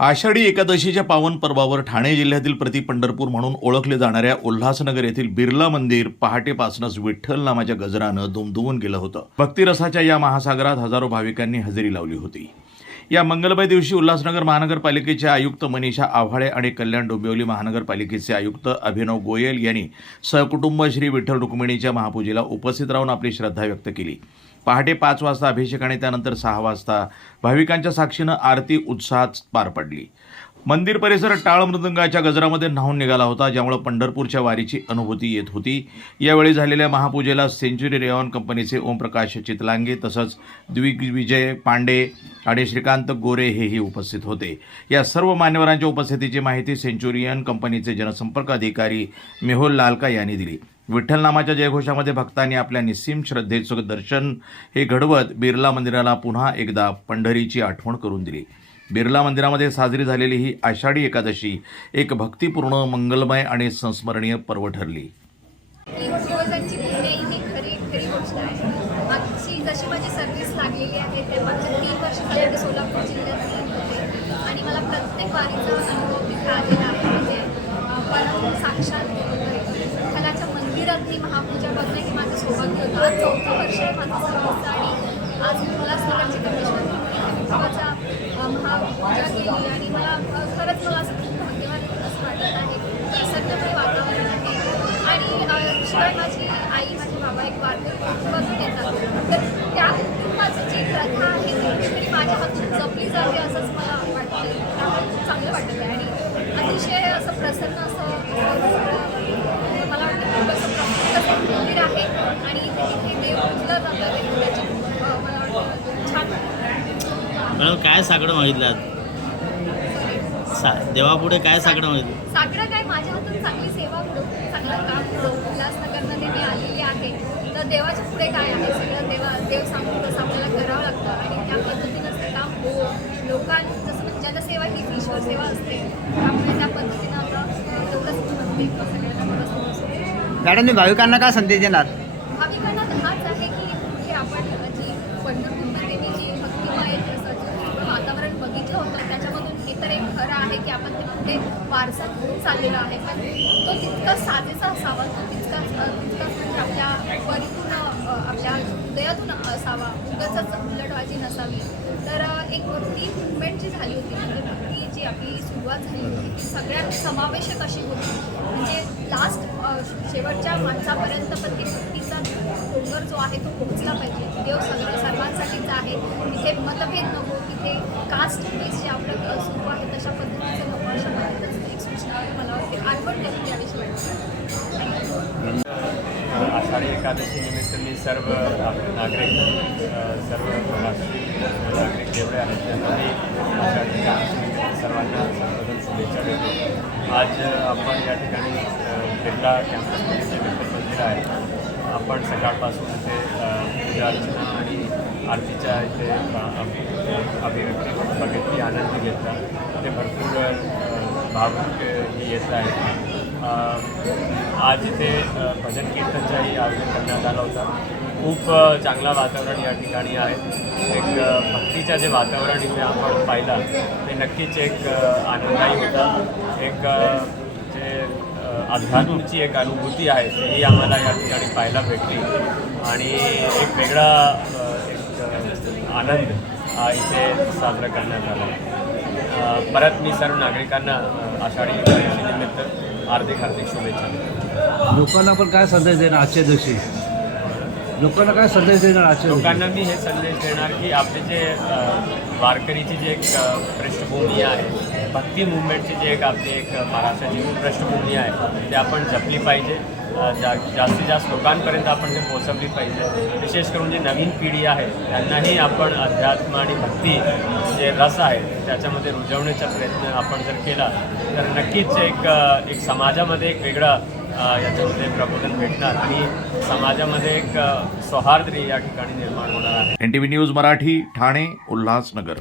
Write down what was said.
आषाढी एकादशीच्या पावन पर्वावर ठाणे जिल्ह्यातील प्रति पंढरपूर म्हणून ओळखले जाणाऱ्या उल्हासनगर येथील बिर्ला मंदिर पहाटेपासूनच विठ्ठल नामाच्या गजरानं दुमदुमून गेलं होतं. भक्तिरसाच्या या महासागरात हजारो भाविकांनी हजेरी लावली होती. या मंगलमय दिवशी उल्हासनगर महानगरपालिकेचे आयुक्त मनीषा आव्हाळे आणि कल्याण डोंबिवली महानगरपालिकेचे आयुक्त अभिनव गोयल यांनी सहकुटुंब श्री विठ्ठल रुक्मिणीच्या महापूजेला उपस्थित राहून आपली श्रद्धा व्यक्त केली. पहाटे पाच वाजता अभिषेक आणि त्यानंतर सहा वाजता भाविकांच्या साक्षीनं आरती उत्साहात पार पडली. मंदिर परिसर टाळ मृदंगाच्या गजरामध्ये न्हावून निघाला होता ज्यामुळे पंढरपूरच्या वारीची अनुभूती येत होती. यावेळी झालेल्या महापूजेला सेंच्युरी रेऑन कंपनीचे ओमप्रकाश चितलांगे तसंच द्विविजय पांडे आणि श्रीकांत गोरे हेही उपस्थित होते. या सर्व मान्यवरांच्या उपस्थितीची माहिती सेंच्युरियन कंपनीचे जनसंपर्क अधिकारी मेहुल लालका यांनी दिली. विठ्ठल नामाच्या जयघोषामध्ये भक्तांनी आपल्या निस्सीम श्रद्धेचं दर्शन हे घडवत बिर्ला मंदिराला पुन्हा एकदा पंढरीची आठवण करून दिली. बिर्ला मंदिरामध्ये साजरी झालेली ही आषाढी एकादशी एक भक्तिपूर्ण मंगलमय आणि संस्मरणीय पर्व ठरली. जशी माझी सर्व्हिस लागलेली आहे ते मागच्या तीन वर्ष सोलापूर जिल्ह्यात आणि मला प्रत्येक वारीचा अनुभव तिथे आहे म्हणजे अं, परम साक्षात विठ्ठलाच्या मंदिरात ही महापूजा बघणं हे माझं सौभाग्य होतं आज चौथं वर्ष आहे माझं सर्व्हिसचं आणि आज मला महापूजा केली आणि मला खरंच मला असं खूप भाग्यवान असं वाटत आहे प्रसन्नमय वातावरण आहे आणि शिवाय माझी आई माझे बाबा एक वारकरी कुटुंबातून येतात तर त्या कुटुंबाची जी प्रथा आहे ती कुठेतरी माझ्या हातून जपली असंच मला वाटतं त्यामुळे खूप चांगलं वाटत आहे आणि अतिशय असं प्रसन्न असं मला वाटतं खूप असं मंदिर आहे आणि तिथे देव पूजलं जातं वेगवेगळ्या अ, मला वाटतं छान वाटतं मॅडम काय साकडं मागितलं सा देवापुढे काय साकडं मागितलं? साकडं काय? माझ्या हातून चांगली सेवा घडो चांगलं काम घडो उल्हासनगरमध्ये मी आलेली आहे. तर देवाच्या पुढे काय आहे? सगळं देवा देव सांगतो तसं आपल्याला करावं लागतं. आणि त्या पद्धतीनं ते काम हो. लोकां जसं म्हणजे जनसेवा ही ईश्वर सेवा असते. त्यामुळे त्या पद्धतीनं आता तेवढंच म्हणते सगळ्यांना मॅडम तुम्ही भाविकांना काय संदेश देणार? भाविकांना हाच आहे की की आपण जी पंढरपूरमध्ये मी जी भक्तिमय असं जे वातावरण बघितलं होतं त्याच्यामधून हे तर एक खरं आहे की आपण ते कुठे वारसा घेऊन चाललेला आहे. पण तो तितका साधेचा असावा तो तितका तितकाच म्हणजे आपल्या परिपूर्ण आपल्या हृदयातून असावा. उगाच उलटबाजी नसावी. तर एक ती मुवमेंट जी झाली होती म्हणजे ती जी आपली सुरुवात झाली होती ती सगळ्यात समावेशक अशी होती. म्हणजे लास्ट शेवटच्या माणसापर्यंत पण ती भक्तीचा डोंगर जो आहे तो पोहोचला पाहिजे. देव सगळं सर्वांसाठीच आहे. तिथे मतभेद नको तिथे कास्ट बेस जे आपलं सुरू आहे तशा पद्धतीचं नको अशा पद्धतीचं एक सूचना मला वाटते आठवण करून द्यावीशी आषाढी एकादशी निमित्त मी सर्व आपले नागरिक सर्व प्रवासी नागरिक जेवढे आहेत त्यांना मी आषाढी एकादशी सर्वांना सर्वजण शुभेच्छा देतो. आज आपण या ठिकाणी बिर्ला कॅम्पसमध्ये जे विठ्ठल मंदिर आहे आपण सकाळपासून इथे पूजा अर्चना आणि आरतीच्या इथे अभिव्यक्ती बघितली आनंद घेतला. ते भरपूर भावूक येत आहेत. आज इथे भजन कीर्तनचाही आयोजन करण्यात आला होता. खूप चांगला वातावरण या ठिकाणी आहे. एक भक्तीच्या भक्तीचं जे वातावरण इथे आपण पाहिलं ते नक्कीच एक अ, होता. एक अध्यात्माची एक अनुभूती आहे ही आम्हाला या ठिकाणी पाहायला भेटली. आणि एक वेगळा एक आनंद हा इथे साजरा करण्यात आला. परत मी सर्व नागरिकांना आषाढी एकादशीनिमित्त हार्दिक हार्दिक शुभेच्छा लोकांना पण काय संदेश देणार आजच्या दिवशी? लोकांना काय संदेश देणार आजच्या लोकांना मी हे संदेश देणार की आपले जे वारकरीची जी एक पृष्ठभूमी आहे भक्ती मुवमेंटची जी एक आपली एक महाराष्ट्राची पृष्ठभूमी आहे ते आपण जपली पाहिजे. जा जास्तीत जास्त लोकांपर्यंत आपण ते पोहोचवली पाहिजे. विशेष करून जी नवीन पिढी आहे त्यांनाही आपण अध्यात्म आणि भक्ती जे रस आहे त्याच्यामध्ये रुजवण्याचा प्रयत्न आपण जर केला तर नक्कीच एक एक समाजामध्ये एक वेगळं याच्यामध्ये प्रबोधन भेटणार. आणि समाजामध्ये एक सौहार्द या ठिकाणी निर्माण होणार आहे. N T V news Marathi Thane Ulhasnagar.